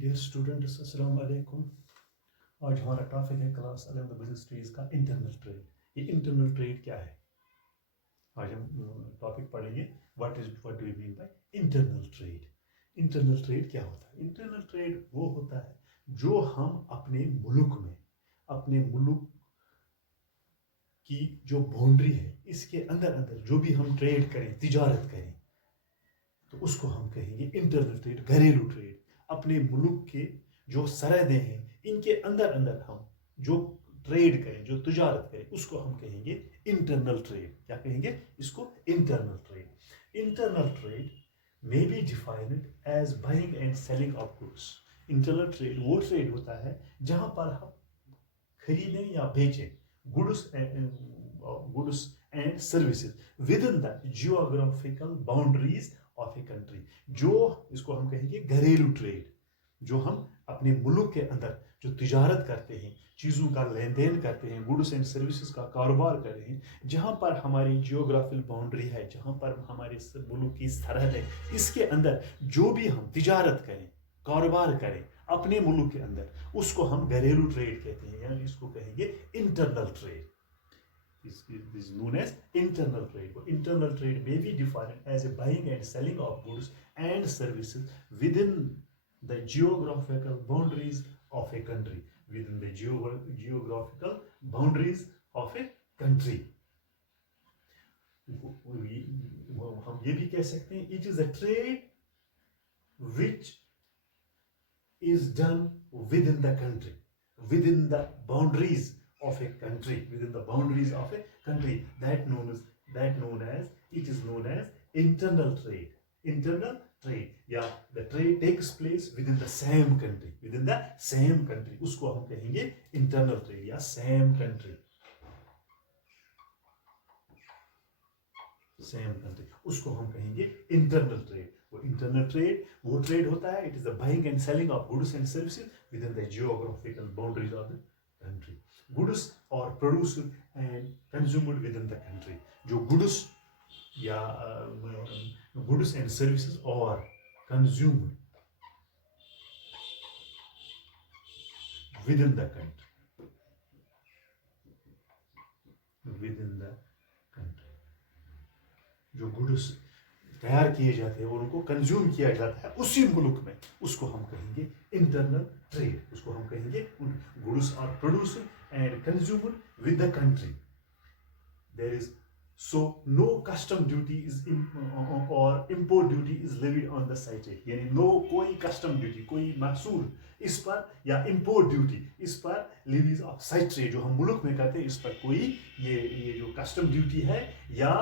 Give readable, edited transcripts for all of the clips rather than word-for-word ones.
Dear students अस्सलाम वालेकुम। आज हमारा टॉपिक है क्लास 11 बिजनेस ट्रेड्स का इंटरनल ट्रेड। ये इंटरनल ट्रेड क्या है? आज हम टॉपिक पढ़ेंगे what do you mean by internal trade. Internal trade क्या होता है? इंटरनल ट्रेड वो होता है जो हम अपने मुल्क की जो बाउंड्री है इसके अंदर अंदर जो भी हम ट्रेड करें, तिजारत करें, तो उसको हम कहेंगे इंटरनल ट्रेड, घरेलू ट्रेड। अपने मुल्क के जो सरहदें हैं इनके अंदर अंदर हम जो ट्रेड करें, जो तिजारत करें, उसको हम कहेंगे इंटरनल ट्रेड। क्या कहेंगे इसको? Internal trade. Internal trade may be defined as buying and selling of goods. Internal trade वो ट्रेड होता है जहां पर हम खरीदें या बेचें goods and services within the geographical boundaries of a country. जो इसको हम कहेंगे घरेलू ट्रेड, जो हम अपने मुल्क के अंदर जो तिजारत करते हैं, चीज़ों का लेन देन करते हैं, गुड्स एंड सर्विसेज का कारोबार करते हैं, जहाँ पर हमारी जियोग्राफिकल बाउंड्री है, जहाँ पर हमारे मुल्क की सरहद है, इसके अंदर जो भी हम तिजारत करें, कारोबार करें अपने मुल्क के अंदर, उसको हम घरेलू ट्रेड कहते हैं, यानी इसको कहेंगे internal trade. is known as internal trade. Internal trade may be defined as a buying and selling of goods and services within the geographical boundaries of a country. Within the geographical boundaries of a country. हम ये भी कह सकते हैं it is a trade which is done within the country, within the boundaries of a country, within the boundaries of a country, that known as it is known as internal trade. Internal trade, yeah, the trade takes place within the same country, within the same country, उसको हम कहेंगे internal trade या same country, same country, उसको हम कहेंगे internal trade. वो internal trade वो trade होता है, it is the buying and selling of goods and services within the geographical boundaries of the country. Goods are produced and consumed within the country. जो goods या goods and services are consumed within the country, within the country, जो goods तैयार किए जाते हैं और उनको consume किया जाता है उसी मुल्क में, उसको हम कहेंगे इंटरनल ट्रेड। उसको हम कहेंगे goods are produced and consumed with the country. There is so no custom duty is और import duty is levied on the site, यानी नो कोई कस्टम ड्यूटी, कोई महसूल इस पर या इम्पोर्ट ड्यूटी इस पर लेवीज ऑफ साइट ट्रेड जो हम मुल्क में करते हैं, इस पर कोई ये जो कस्टम ड्यूटी है या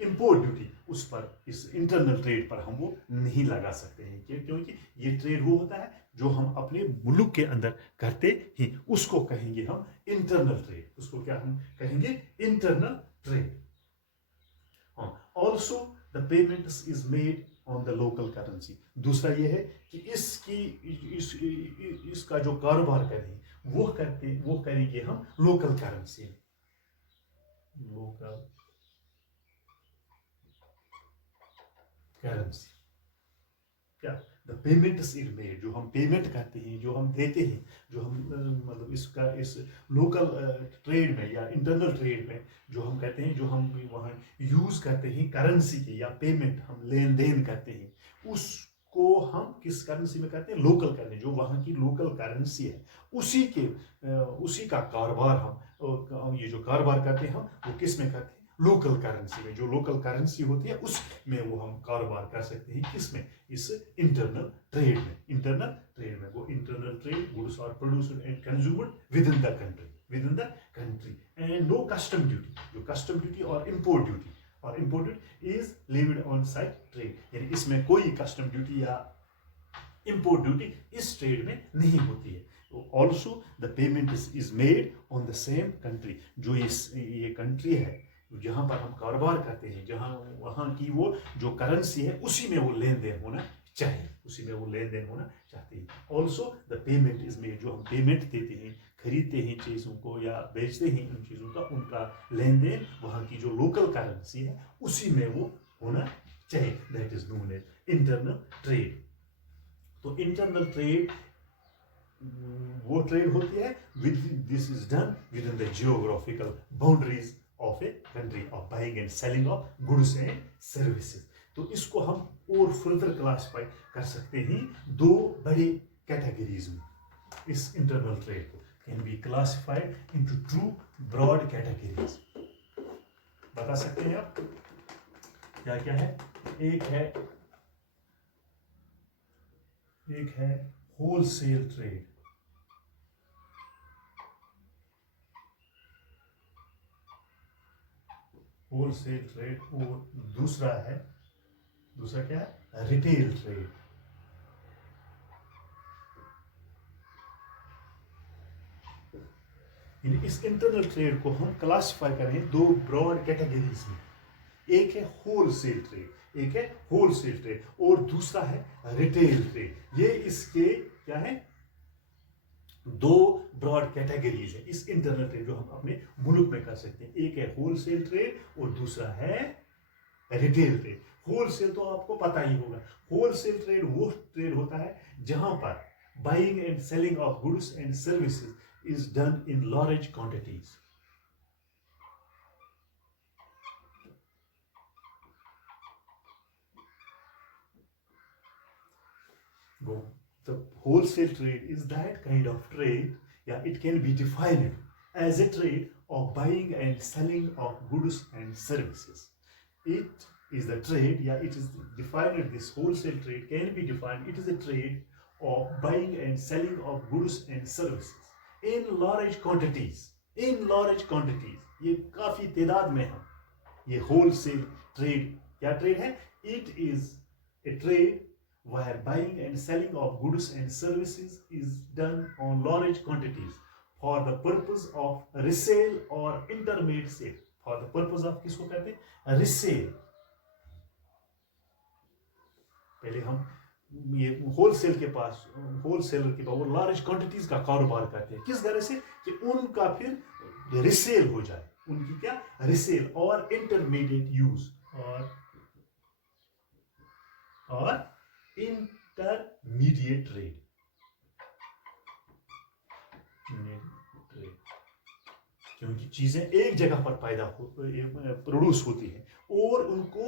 इम्पोर्ट ड्यूटी उस पर, इस इंटरनल ट्रेड पर हम वो नहीं लगा सकते हैं। क्योंकि ये ट्रेड वो होता है जो हम अपने मुल्क के अंदर करते ही, उसको कहेंगे हम इंटरनल ट्रेड। उसको क्या हम कहेंगे? Internal trade. Also the payment is made on the local currency. दूसरा ये है कि इसका जो कारोबार करें वो करेंगे हम लोकल करेंसी में, लोकल करेंसी। क्या? द पेमेंट इज मेड, जो हम पेमेंट करते हैं, जो हम देते हैं, जो हम मतलब इस लोकल ट्रेड में या इंटरनल ट्रेड में जो हम कहते हैं, जो हम वहाँ यूज करते हैं करेंसी के या पेमेंट हम लेन देन करते हैं, उसको हम किस करेंसी में करते हैं? Local currency. जो वहाँ की लोकल करेंसी है उसी का कारोबार हम ये जो कारोबार करते हैं हम वो किस में करते हैं? लोकल करेंसी में। जो लोकल करेंसी होती है उसमें वो हम कारोबार कर सकते हैं, किसमें? इस इंटरनल ट्रेड में। इंटरनल ट्रेड में वो internal trade goods are produced and consumed within the country, within the country, and no custom duty. जो कस्टम ड्यूटी और import duty is levied on site trade, यानी इसमें कोई custom duty या import duty इस trade में नहीं होती है। Also the payment is made on the same country. जो ये कंट्री है जहाँ पर हम कारोबार करते हैं, जहाँ वहाँ की वो जो करेंसी है उसी में वो लेन देन होना चाहिए, उसी में वो लेन देन होना चाहते हैं। Also the payment is made, जो हम पेमेंट देते हैं, खरीदते हैं चीज़ों को या बेचते हैं उन चीज़ों का, उनका लेन देन वहाँ की जो लोकल करेंसी है उसी में वो होना चाहिए। That is known as internal trade. तो इंटरनल ट्रेड वो ट्रेड होती है with this is done within the geographical boundaries of a country of buying and selling of goods and services. तो इसको हम और फर्दर क्लासिफाई कर सकते हैं दो बड़े कैटेगरीज में। इस इंटरनल ट्रेड को can be classified into two broad categories. बता सकते हैं आप क्या क्या है? एक है होलसेल ट्रेड, होलसेल ट्रेड, और दूसरा क्या है? Retail trade. इस इंटरनल ट्रेड को हम क्लासिफाई करें दो ब्रॉड कैटेगरीज में। एक है होलसेल ट्रेड, और दूसरा है रिटेल ट्रेड। ये इसके क्या है? दो ब्रॉड कैटेगरीज है इस इंटरनल ट्रेड जो हम अपने मुल्क में कर सकते हैं। एक है होलसेल ट्रेड और दूसरा है रिटेल ट्रेड। होलसेल तो आपको पता ही होगा, होलसेल ट्रेड वो ट्रेड होता है जहां पर buying and selling of goods and services is done in large quantities. The wholesale trade is that kind of trade, it can be defined as a trade of buying and selling of goods and services. It is the trade, it is defined, this wholesale trade can be defined, it is a trade of buying and selling of goods and services in large quantities, ये काफी तादाद में है। ये wholesale trade क्या trade है? It is a trade where buying and selling of goods and services is done on large quantities for the purpose of resale or intermediate sale. For the purpose of किसको कहते हैं? resale। पहले हम ये wholesale के पास, wholesaler के पास वो large quantities का कारोबार करते हैं। किस तरह से? कि उनका फिर रिसेल हो जाए, उनकी क्या? रिसेल और इंटरमीडिएट यूज और इंटरमीडिएट ट्रेड। क्योंकि चीजें एक जगह पर पैदा प्रोड्यूस होती हैं और उनको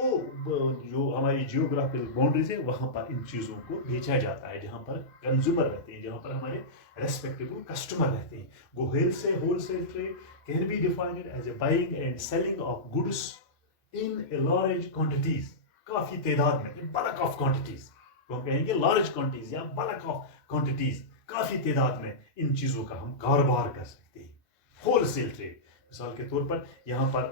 जो हमारी जियोग्राफिकल बाउंड्रीज है वहां पर इन चीजों को बेचा जाता है, जहां पर कंज्यूमर रहते हैं, जहां पर हमारे रेस्पेक्टेबल कस्टमर रहते हैं। वो wholesale trade can be defined as a buying and selling of goods in a large quantities, काफी तादाद में, बल्क ऑफ क्वांटिटीज। तो हम कहेंगे लार्ज क्वांटिटीज या बल्क ऑफ क्वांटिटीज, काफी तादाद में इन चीजों का हम कारोबार कर सकते हैं। होलसेल ट्रेड मिसाल के तौर पर यहाँ पर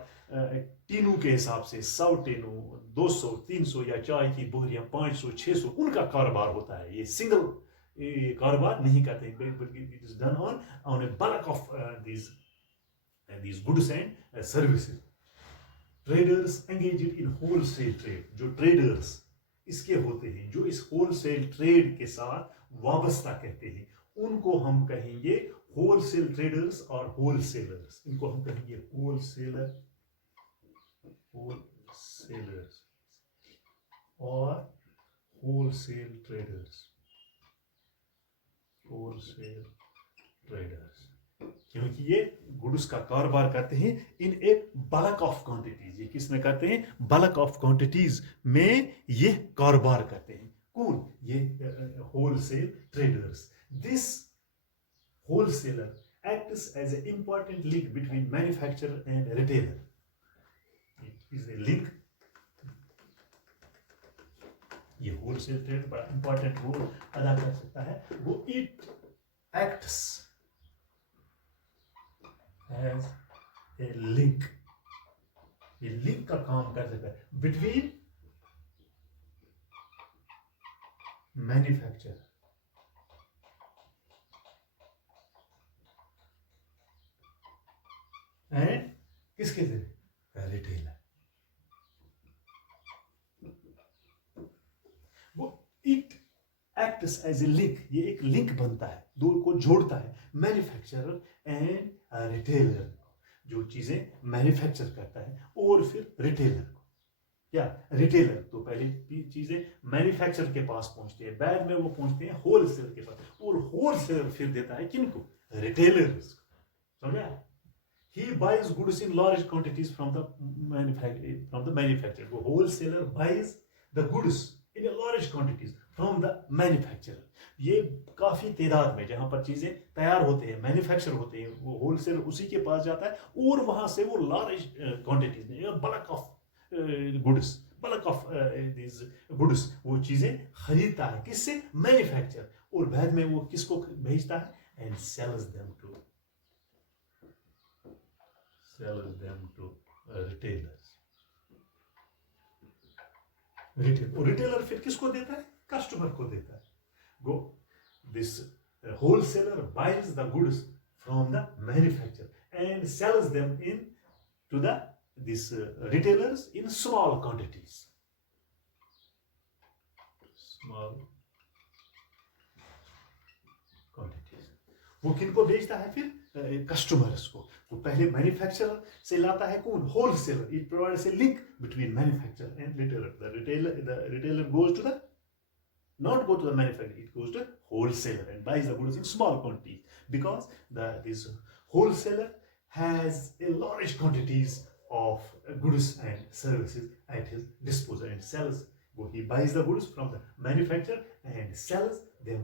टीनू के हिसाब से 100 टीनू, 200, 300 या चाय की बोरियां 500, 600 उनका कारोबार होता है। ये सिंगल कारोबार नहीं करते, बल्कि it is done on A bulk of these goods and services. Traders engaged in wholesale trade, जो ट्रेडर्स इसके होते हैं, जो इस होलसेल ट्रेड के साथ वाबस्ता कहते हैं, उनको हम कहेंगे होलसेल ट्रेडर्स और होलसेलर्स। इनको हम कहेंगे होलसेलर्स और होलसेल ट्रेडर्स। क्योंकि ये गुड्स का कारोबार करते हैं इन ए बल्क ऑफ क्वांटिटीज। ये किस में करते हैं? बल्क ऑफ क्वांटिटीज में ये कारोबार करते हैं। कौन? ये wholesale traders. This wholesaler acts as an important link between manufacturer and retailer. It is a link. ये होलसेल ट्रेड बड़ा इंपॉर्टेंट रोल अदा कर सकता है। वो it acts as a link, ये लिंक का काम कर सकता है बिटवीन मैन्युफैक्चरर एंड किसके थे? रिटेलर। वो it acts as a link, ये एक लिंक बनता है, दो को जोड़ता है, मैन्युफैक्चरर एंड रिटेलर, जो चीजें मैन्युफैक्चर करता है, और फिर रिटेलर को। क्या रिटेलर, तो पहले चीजें मैन्युफैक्चरर के पास पहुंचती है, बाद में वो पहुंचते हैं होलसेलर के पास, और होलसेलर फिर देता है किनको, रिटेलर्स को, समझा। He buys goods in large quantities from the manufacturer. The wholesaler buys the goods in a large quantities from the manufacturer. ये काफी तादाद में जहां पर चीजें तैयार होते हैं, मैन्युफैक्चर होते हैं, वो होलसेलर उसी के पास जाता है और वहां से वो लार्ज क्वांटिटीज में bulk of goods, bulk of this goods, वो चीजें खरीदता है किससे, मैन्युफैक्चर, और बाद में वो किसको भेजता है, and sells them to retailers. और रिटेलर फिर किसको देता है, कस्टमर को देता है. Go this wholesaler buys the goods from the manufacturer and sells them in to the this retailers in small quantities. Small quantities. वो किनको बेचता है फिर, कस्टमर्स को. वो पहले मैन्युफैक्चरर से लाता है कौन, wholesaler. It provides a link between manufacturer and retailer. The retailer goes to the, not go to the manufacturer, it goes to wholesaler and buys the goods in small quantities, because this wholesaler has a large quantities of goods and services at his disposal and sells. He buys the goods from the manufacturer and sells them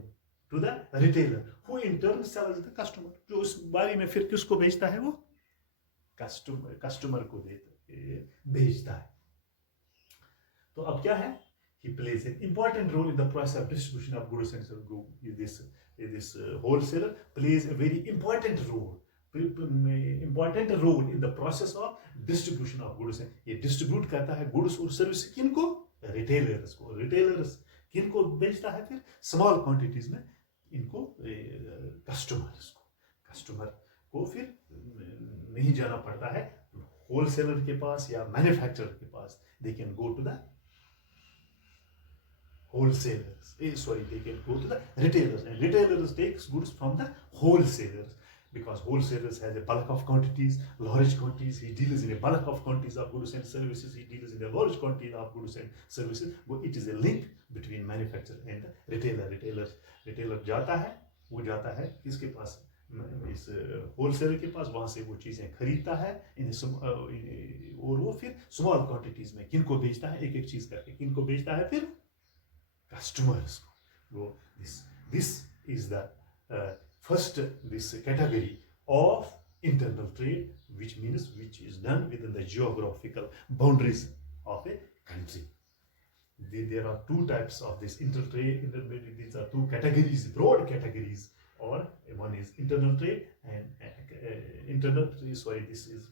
to the retailer, who in turn sells the customer. जो उस बारे में फिर किसको बेचता है, वो customer को बेचता है. तो अब क्या है, he plays an important role in the process of distribution of goods and services. This wholesaler plays a very important role in the process of distribution of goods. ये distribute करता है goods और services किनको, retailers को. retailers किनको बेचता है फिर, small quantities में इनको customers को. customer को फिर नहीं जाना पड़ता है wholesaler के पास या manufacturer के पास. They can go to the wholesalers, they can go to the retailers, and retailers takes goods from the wholesalers, because wholesalers has a bulk of quantities, large quantities. He deals in a bulk of quantities of goods and services. He deals in a large quantity of goods and services. It is a link between manufacturer and the retailer. retailer जाता है, वो जाता है किसके पास, इस wholesaler के पास, वहां से वो चीजें खरीदता है और वो फिर स्मॉल क्वांटिटीज में किनको बेचता है, एक एक चीज करके किनको बेचता है, फिर customers. This is the first this category of internal trade, which is done within the geographical boundaries of a country. There are two types of this internal trade. These are two categories, broad categories. Or one is internal trade and this is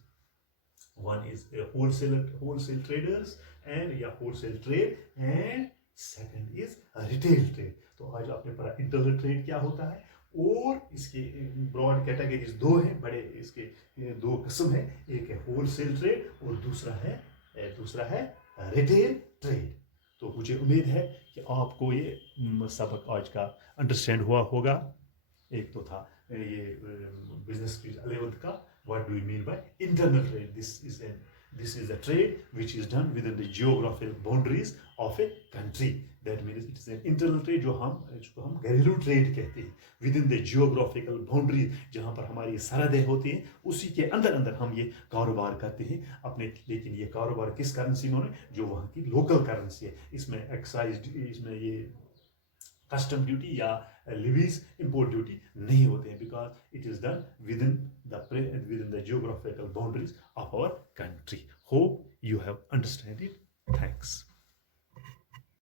one is a wholesale traders and wholesale trade, and second is retail trade. तो आज आपने पढ़ा internal trade क्या होता है, और इसके broad categories दो हैं, बड़े इसके दो किस्म है, एक है होलसेल ट्रेड और दूसरा है रिटेल ट्रेड. तो मुझे उम्मीद है कि आपको ये सबक आज का अंडरस्टैंड हुआ होगा. एक तो था ये बिजनेस 11th का, what do you mean by internal trade. This is a trade which is done within the geographical boundaries of a country. That means it is an internal trade जिसको हम घरेलू ट्रेड कहते हैं. Within the geographical boundaries, जहाँ पर हमारी सरहदें होती हैं, उसी के अंदर हम ये कारोबार करते हैं अपने. लेकिन ये कारोबार किस करेंसी में, जो वहाँ की लोकल करेंसी है. इसमें एक्साइज, इसमें ये कस्टम ड्यूटी या levies, import duty नहीं होते हैं, because it is done within the geographical boundaries of our country. Hope you have understood it. Thanks.